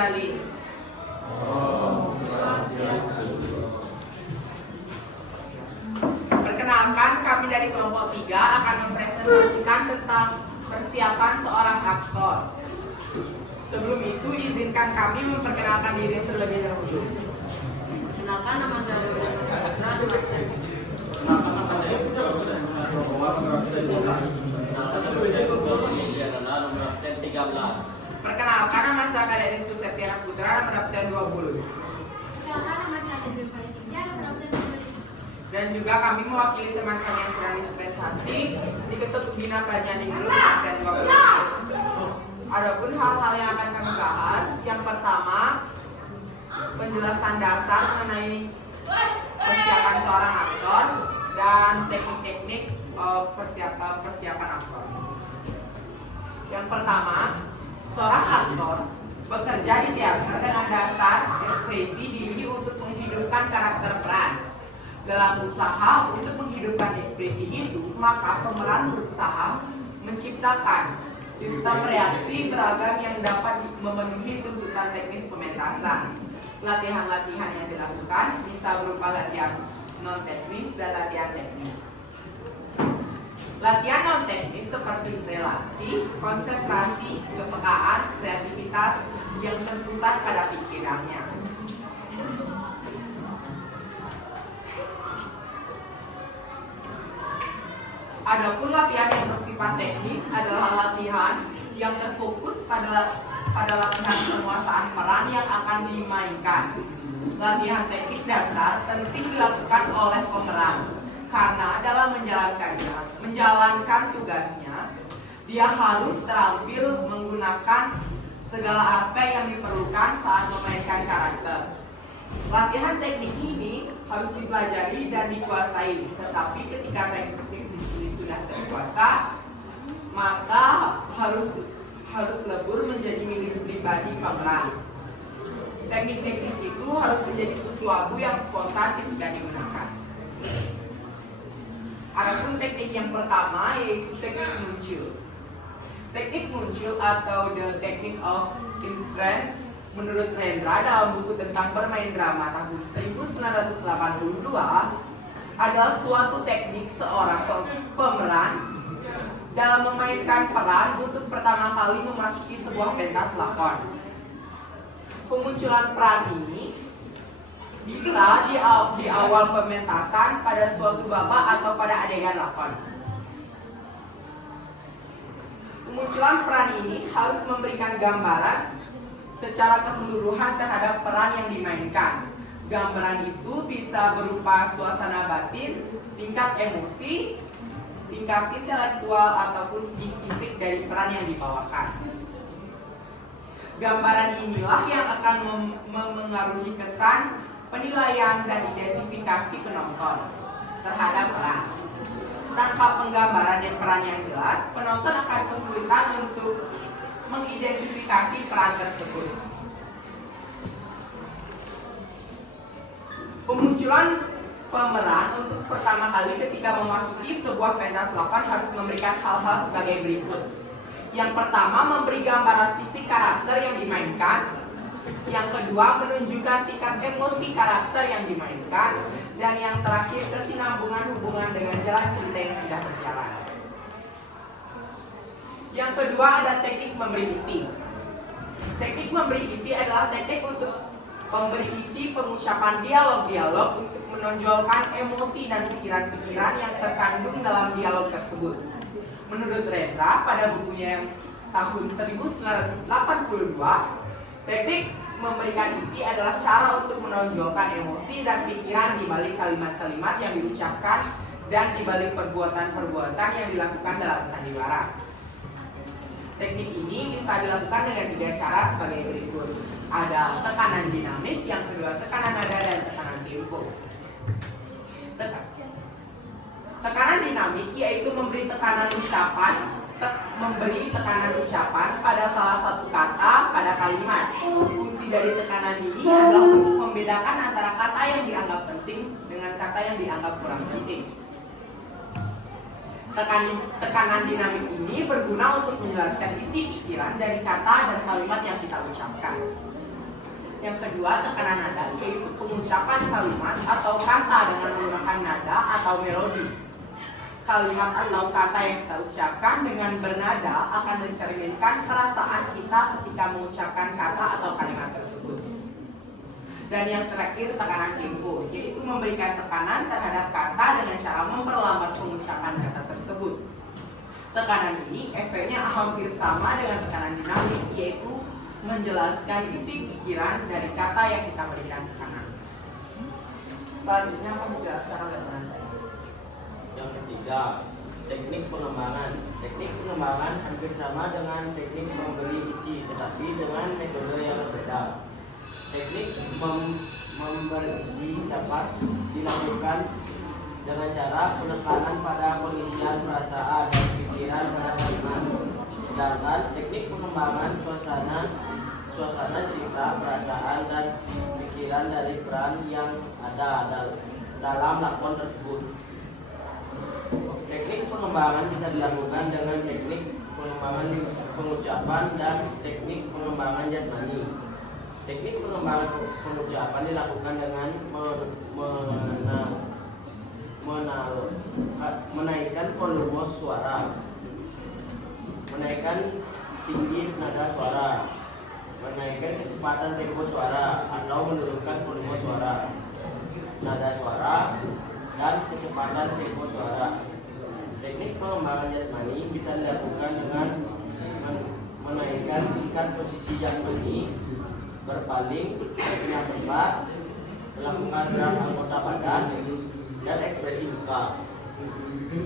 menjalin. Perkenalkan, kami dari kelompok 3 akan mempresentasikan tentang persiapan seorang aktor. Sebelum itu, izinkan kami memperkenalkan diri terlebih dahulu. Perkenalkan, nama saya Dewi Dasar. Perkenalkan, nama saya Kalianisku Septiana Putra, nomor absen 20. Perkenalkan, nama saya Dewi Faisinja, nomor absen 20. Dan juga kami mewakili teman kami yang sedang dispensasi di Ketua Bina Pelajaran Inggris absen 20. Adapun hal-hal yang akan kami bahas, yang pertama penjelasan dasar mengenai persiapan seorang aktor dan teknik-teknik persiapan aktor. Yang pertama, seorang aktor bekerja di teater dengan dasar ekspresi diri untuk menghidupkan karakter peran. Dalam usaha untuk menghidupkan ekspresi itu, maka pemeran berusaha menciptakan sistem reaksi beragam yang dapat memenuhi tuntutan teknis pementasan. Latihan-latihan yang dilakukan bisa berupa latihan non-teknis dan latihan teknis. Latihan non-teknis seperti relasi, konsentrasi, kepekaan, kreativitas yang terpusat pada pikirannya. Adapun latihan yang bersifat teknis adalah latihan yang terfokus pada latihan penguasaan peran yang akan dimainkan. Latihan teknik dasar penting dilakukan oleh pemeran karena dalam menjalankan tugasnya, dia harus terampil menggunakan segala aspek yang diperlukan saat memainkan karakter. Latihan teknik ini harus dipelajari dan dikuasai, tetapi ketika teknik ini sudah terkuasa, maka harus lebur menjadi milik pribadi pemeran. Teknik-teknik itu harus menjadi sesuatu yang spontan ketika digunakan. Adapun teknik yang pertama yaitu teknik muncul. Teknik muncul atau the technique of entrance menurut Rendra dalam buku tentang bermain drama tahun 1982 adalah suatu teknik seorang pemeran dalam memainkan peran untuk pertama kali memasuki sebuah pentas lakon. Pemunculan peran ini bisa di awal pementasan pada suatu babak atau pada adegan lakon. Pemunculan peran ini harus memberikan gambaran secara keseluruhan terhadap peran yang dimainkan. Gambaran itu bisa berupa suasana batin, tingkat emosi, tingkat intelektual ataupun segi fisik dari peran yang dibawakan. Gambaran inilah yang akan memengaruhi kesan, penilaian, dan identifikasi penonton terhadap peran. Tanpa penggambaran peran yang jelas, penonton akan kesulitan untuk mengidentifikasi peran tersebut. Pemunculan pemeran untuk pertama kali ketika memasuki sebuah pentas lakon harus memberikan hal-hal sebagai berikut. Yang pertama, memberi gambaran fisik karakter yang dimainkan. Yang kedua, menunjukkan tingkat emosi karakter yang dimainkan. Dan yang terakhir, kesinambungan hubungan dengan jalan cerita yang sudah berjalan. Yang kedua ada teknik memberi isi. Teknik memberi isi adalah teknik untuk memberi isi pengucapan dialog-dialog untuk menonjolkan emosi dan pikiran-pikiran yang terkandung dalam dialog tersebut. Menurut Rendra, pada bukunya yang tahun 1982, teknik memberikan isi adalah cara untuk menonjolkan emosi dan pikiran di balik kalimat-kalimat yang diucapkan dan di balik perbuatan-perbuatan yang dilakukan dalam sandiwara. Teknik ini bisa dilakukan dengan 3 cara sebagai berikut. Ada tekanan dinamik, yang kedua tekanan nada, dan tekanan tempo. Tekanan dinamik yaitu memberi tekanan ucapan pada salah satu kata pada kalimat. Fungsi dari tekanan ini adalah untuk membedakan antara kata yang dianggap penting dengan kata yang dianggap kurang penting. Tekanan dinamik ini berguna untuk menjelaskan isi pikiran dari kata dan kalimat yang kita ucapkan. Yang kedua, tekanan nada, yaitu pengucapan kalimat atau kata dengan menggunakan nada atau melodi. Kalimat atau kata yang kita ucapkan dengan bernada akan mencerminkan perasaan kita ketika mengucapkan kata atau kalimat tersebut. Dan yang terakhir, tekanan tempo, yaitu memberikan tekanan terhadap kata dengan cara memperlambat pengucapan kata tersebut. Tekanan ini efeknya hampir sama dengan tekanan dinamik, yaitu menjelaskan isi pikiran dari kata yang kita berikan tekanan. Selanjutnya akan dijelaskan oleh teman saya. Yang ketiga, teknik pengembangan. Teknik pengembangan hampir sama dengan teknik memberi isi, tetapi dengan metode yang berbeda. Teknik memberi isi dapat dilakukan dengan cara penekanan pada pengisian perasaan dan pikiran pada kalimat. Sedangkan teknik pengembangan suasana cerita, perasaan dan pikiran dari peran yang ada dalam lakon tersebut. Teknik pengembangan bisa dilakukan dengan teknik pengembangan pengucapan dan teknik pengembangan jasmani. Teknik pengembangan pengucapan dilakukan dengan menaikkan volume suara, menaikkan tinggi nada suara, menaikkan kecepatan tempo suara, atau menurunkan volume suara, nada suara, dan kecepatan tempo suara. Teknik pengembangan jasmani bisa dilakukan dengan menaikkan tingkat posisi jasmani, berpaling, berpindah tempat, melakukan gerak anggota badan, dan ekspresi muka.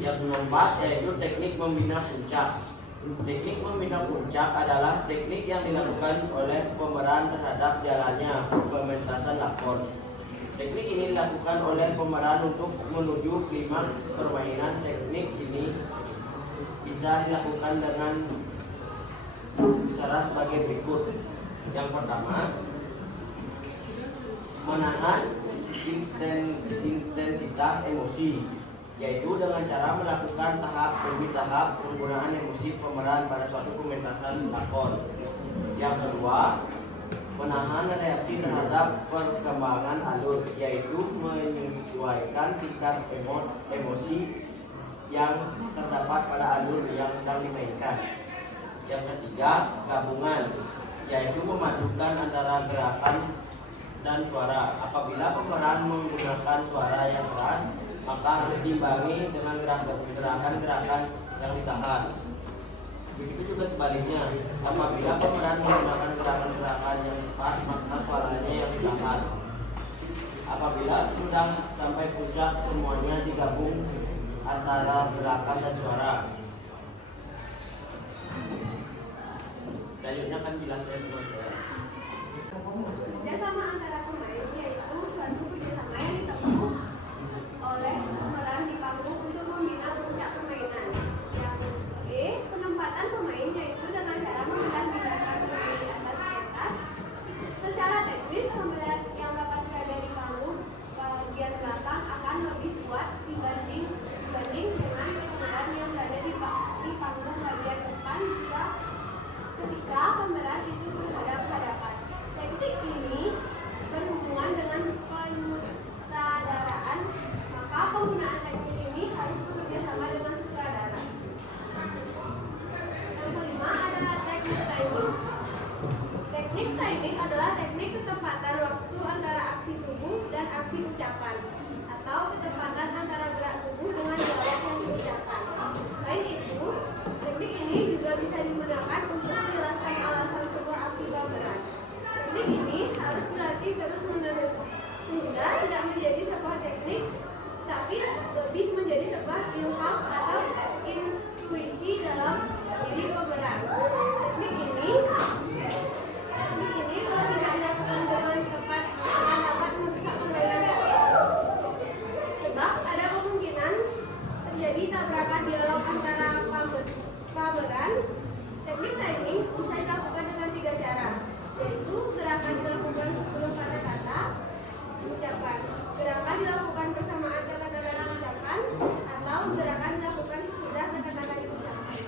Yang keempat yaitu teknik membina puncak. Teknik membina puncak adalah teknik yang dilakukan oleh pemeran terhadap jalannya pementasan lakon. Teknik ini dilakukan oleh pemeran untuk menuju klimaks permainan. Teknik ini bisa dilakukan dengan cara sebagai berikut. Yang pertama, menahan intensitas emosi, yaitu dengan cara melakukan tahap demi tahap penggunaan emosi pemeran pada suatu pementasan lakon. Yang kedua, menahan reaksi terhadap perkembangan alur, yaitu menyesuaikan tingkat emosi yang terdapat pada alur yang sedang dimainkan. Yang ketiga, gabungan, yaitu memadukan antara gerakan dan suara. Apabila pemeran menggunakan suara yang keras, maka harus diimbangi dengan gerakan-gerakan yang ditahan. Begitu juga sebaliknya, apabila pemeran menggunakan gerakan-gerakan yang cepat, maka suaranya yang ditahan. Apabila sudah sampai puncak, semuanya digabung antara gerakan dan suara. Selanjutnya kan jelaskan teman saya. Kerjasama antara pemain yaitu suatu kerjasama yang ditempuh oleh pemeran di panggung untuk membina puncak permainan. Yang B, penempatan pemain yaitu dengan cara memindah-pindahkan pemain di atas ke atas. Secara teknis, pemain yang dapat berada di panggung bagian belakang akan lebih kuat dibanding dengan pemeran yang berada di panggung bagian depan ketika pemeran itu berhadapan-hadapan. Teknik ini berhubungan dengan penyutradaraan, maka penggunaan teknik ini harus bekerja sama dengan sutradara. Yang kelima adalah teknik timing. Teknik timing adalah teknik ketepatan waktu antara aksi tubuh dan aksi ucapan, atau ketepatan antara gerak tubuh dengan dialog yang diucapkan. Selain itu, teknik ini juga bisa digunakan untuk menjelaskan alasan sebuah aksi baperan. Teknik ini harus dilatih terus-menerus sehingga tidak menjadi sebuah teknik, tapi lebih menjadi sebuah ilham atau intuisi dalam diri pemeran. Teknik ini kalau tidak dilakukan dengan tepat akan dapat merusak permainan teater. Sebab ada kemungkinan terjadi tabrakan dialog antara pemeran. Teknik timing bisa dilakukan dengan 3 cara, yaitu gerakan dilakukan sebelum kata-kata ucapan, gerakan dilakukan bersamaan kata-kata diucapkan, atau gerakan dilakukan sesudah kata-kata diucapkan.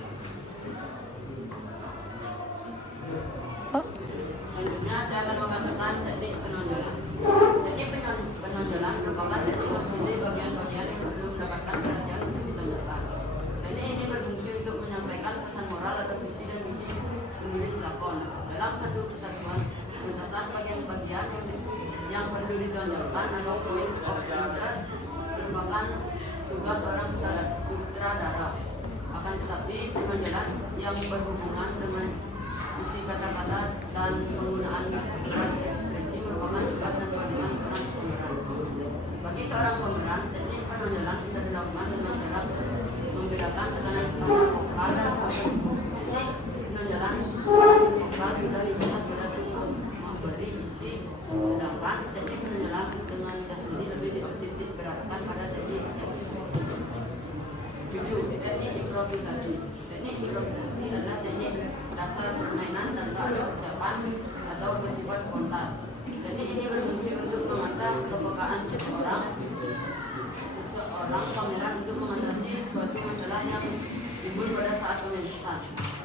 ditonjolkan atau point of interest merupakan tugas seorang sutradara. Akan tetapi menjelat yang berhubungan dengan isi kata-kata dan penggunaan peran ekspresi merupakan tugas dan kewajiban seorang pemeran. Bagi seorang pemeran, teknik penonjolan bisa dilakukan dengan cara membedakan tekanan pada vokal dan teknik penonjolan vokal sudah dibahas pada memberi isi, sedangkan teknik penonjolan dengan gas ini lebih dititik beratkan pada teknik ekspresi. 7. Teknik improvisasi. Teknik improvisasi adalah teknik dasar permainan tanpa ada persiapan atau bersifat spontan. Teknik ini berfungsi untuk mengasah kepekaan seseorang pameran untuk mengatasi suatu masalah yang timbul pada saat pementasan.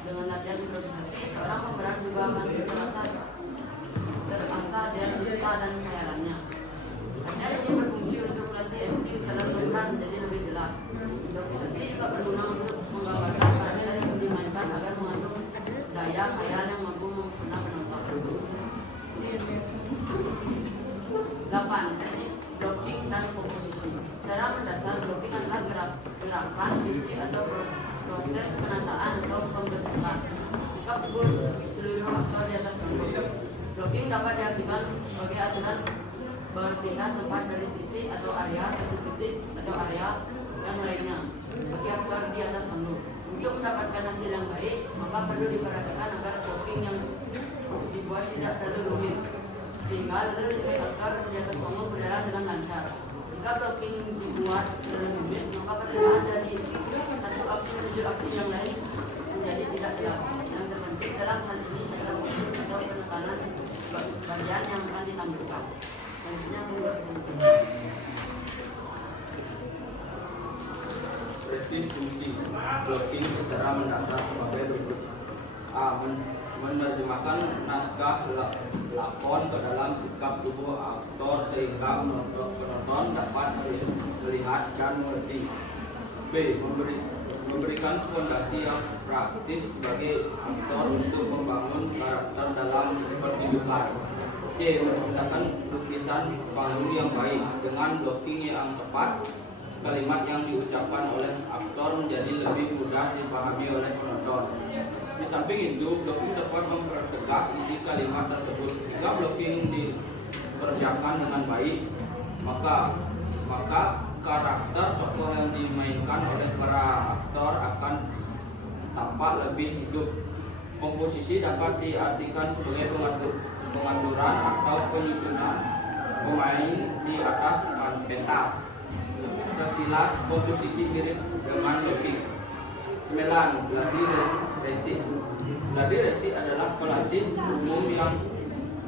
Dengan latihan improvisasi, seorang pemeran juga akan terasah daya cipta dan khayalannya. Latihan ini berfungsi untuk melatih aktif calon pemeran jadi lebih jelas. Improvisasi juga berguna untuk menggambarkan karakter yang dimainkan agar mengandung daya khayal yang mampu memesona penonton. 8. Teknik blocking dan komposisi. Secara mendasar, blocking adalah gerakan, visi atau proses penataan atau pembentukan sikap khusus seluruh aktor di atas panggung. Blocking dapat diartikan sebagai aturan berpindah tempat dari titik atau area satu titik atau area yang lainnya bagi aktor di atas panggung. Untuk mendapatkan hasil yang baik, maka perlu diperhatikan agar blocking yang dibuat tidak terlalu rumit, sehingga lalu lintas aktor di atas panggung berjalan dengan lancar. Jika blocking dibuat terlalu rumit, maka perpindahan dari satu aksi menuju aksi yang lain menjadi tidak jelas. Yang terpenting dalam hal ini adalah fokus atau penekanan bagian yang akan ditampilkan. Selanjutnya Prestis fungsi blocking secara mendasar sebagai berikut: A. Menerjemahkan naskah lakon ke dalam sikap tubuh aktor sehingga penonton dapat melihat dan mengerti. B. Memberikan fondasi yang praktis bagi aktor untuk membangun karakter dalam pertunjukan. C. Menciptakan lukisan panggung yang baik dengan blocking yang tepat. Kalimat yang diucapkan oleh aktor menjadi lebih mudah dipahami oleh penonton. Di samping itu, blocking dapat mempertegas isi kalimat tersebut. Jika blocking dikerjakan dengan baik, maka karakter tokoh yang dimainkan oleh para aktor akan tampak lebih hidup. Komposisi dapat diartikan sebagai pengaduran atau penyusunan pemain di atas pentas. Sekilas komposisi mirip dengan blocking. 9. Gladi resi. Gladi resi adalah pelatih umum yang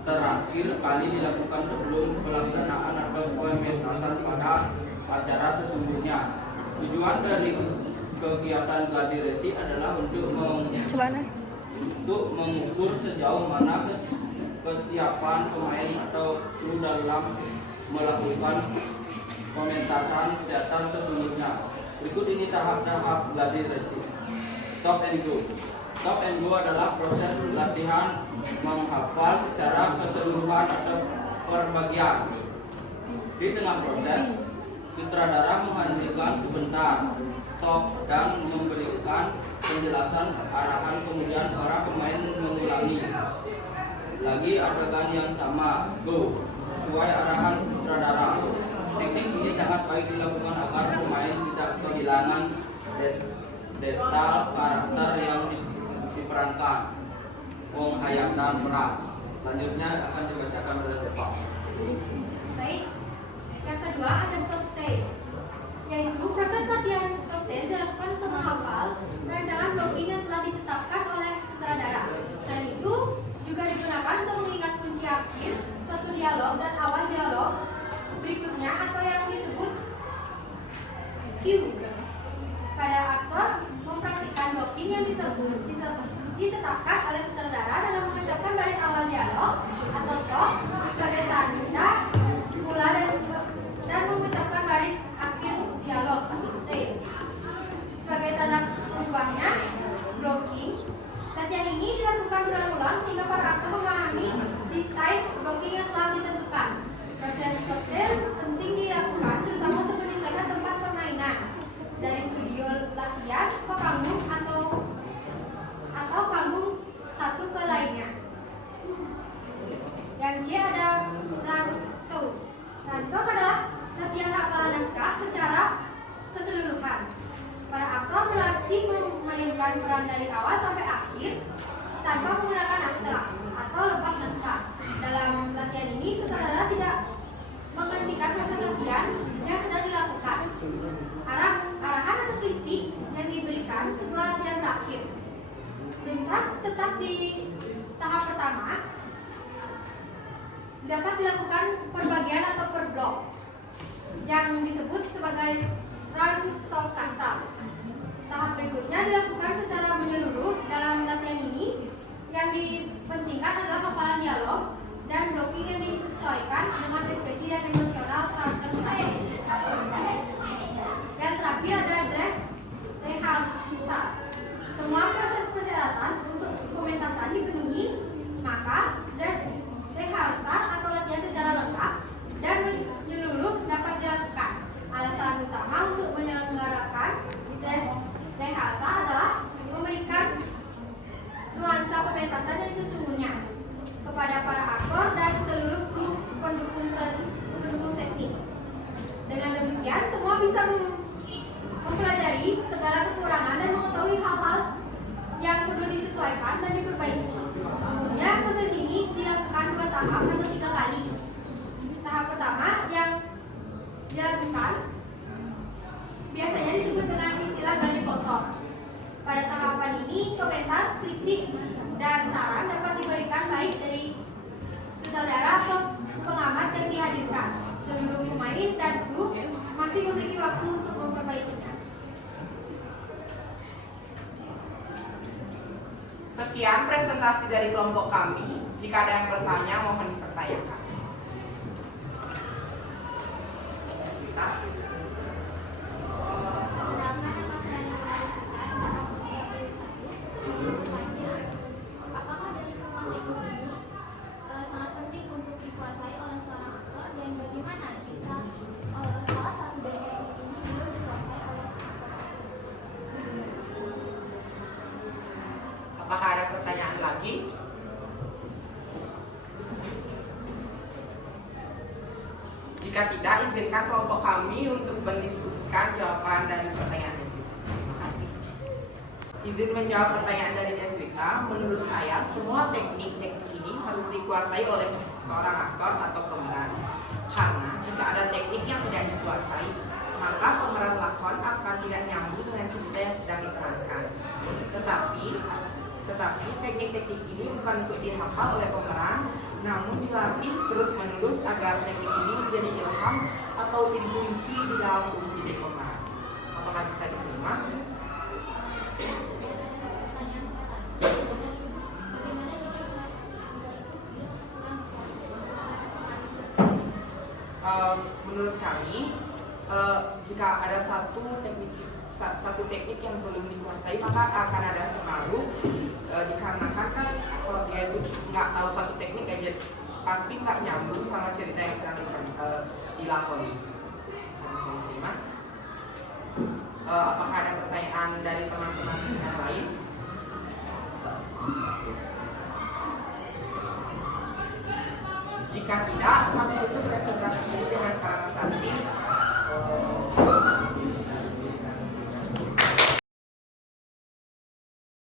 terakhir kali dilakukan sebelum pelaksanaan atau pementasan pada acara sesungguhnya. Tujuan dari kegiatan gladi resi adalah untuk mengukur sejauh mana kesiapan pemain atau kru dalam melakukan pementasan teater sesungguhnya. Berikut ini tahap-tahap gladi resi. Stop and go. Stop and go adalah proses latihan menghafal secara keseluruhan atau per bagian. Di tengah proses, sutradara menghentikan sebentar, stop, dan memberikan penjelasan arahan, kemudian para pemain mengulangi lagi adegan yang sama, go, sesuai arahan sutradara. Teknik ini sangat baik dilakukan agar pemain tidak kehilangan detail karakter yang diperankan, penghayatan peran. Selanjutnya akan dibacakan oleh Bapak. Baik, yang kedua ada top 10, yaitu proses latihan top 10 dilakukan untuk menghafal rancangan blocking yang telah ditetapkan oleh sutradara. Dan itu juga digunakan untuk mengingat kunci akhir suatu dialog dan awal dialog berikutnya atau yang disebut cue. Pada aktor mempraktikkan blocking yang ditetapkan oleh sutradara dalam mengucapkan baris awal dialog atau top sebagai tanda mula dan mengucapkan baris akhir dialog atau T sebagai tanda berubahnya blocking. Latihan ini dilakukan berulang-ulang sehingga para aktor memahami desain blocking yang telah ditentukan. Proses Yang C ada rantau. Rantau adalah latihan hafalan naskah secara keseluruhan. Para aktor berlatih memainkan peran dari awal sampai akhir tanpa menggunakan naskah atau lepas naskah. Dalam latihan ini, sutradara tidak menghentikan proses latihan yang sedang dilakukan. Arahan atau kritik yang diberikan setelah latihan berakhir. Perintah tetap di tahap pertama dapat dilakukan per bagian atau per blok yang disebut sebagai rantau. Tahap berikutnya dilakukan secara menyeluruh. Dalam latihan ini yang dipentingkan adalah hafalan dialog dan blocking yang disesuaikan dengan ekspresi dan emosional karakter peran. Yang terakhir ada dress rehearsal. Semua proses persyaratan untuk pementasan dipenuhi, maka dress rehearsal atau latihan secara lengkap dan menyeluruh dapat dilakukan. Alasan utama untuk menyelenggarakan dress rehearsal adalah memberikan nuansa pementasan yang sesungguhnya kepada para aktor dan seluruh kru pendukung teknik. Dengan demikian, semua bisa mempelajari segala kekurangan dan mengetahui hal-hal yang perlu disesuaikan dan diperbaiki. Umumnya proses ini dilakukan 2 tahap atau 3 kali. Tahap pertama yang dilakukan biasanya disebut dengan istilah ganda kotor. Pada tahapan ini, komentar, kritik, dan saran dapat diberikan baik dari sutradara atau pengamat yang dihadirkan. Seluruh pemain dan kru masih memiliki waktu untuk memperbaikinya. Sekian presentasi dari kelompok kami. Jika ada yang bertanya, mohon dipertanyakan. Apakah dari semua teknik ini sangat penting untuk dikuasai oleh seorang aktor, dan bagaimana jika salah satu dari teknik ini belum dikuasai oleh aktor tersebut? Apakah ada pertanyaan lagi? Jika tidak, izinkan kelompok kami untuk mendiskusikan jawaban dari pertanyaan Deswita. Terima kasih. Izin menjawab pertanyaan dari Deswita. Menurut saya, semua teknik-teknik ini harus dikuasai oleh seorang aktor atau pemeran. Karena jika ada teknik yang tidak dikuasai, maka pemeran lakon akan tidak nyambung dengan cerita yang sedang diperankan. Tetapi teknik-teknik ini bukan untuk dihafal oleh pemeran, namun dilatih terus-menerus agar teknik ini menjadi ilham atau intuisi di dalam tubuh diri pemeran. Apakah bisa diterima? Menurut kami, jika ada satu teknik yang belum dikuasai, maka akan ada pengaruh, dikarenakan kan kalau dia itu nggak tahu satu teknik aja pasti nggak nyambung sama cerita yang sedang dilakoni. Bisa diterima? Apakah ada pertanyaan dari teman-teman yang lain? Jika tidak, kami tutup presentasi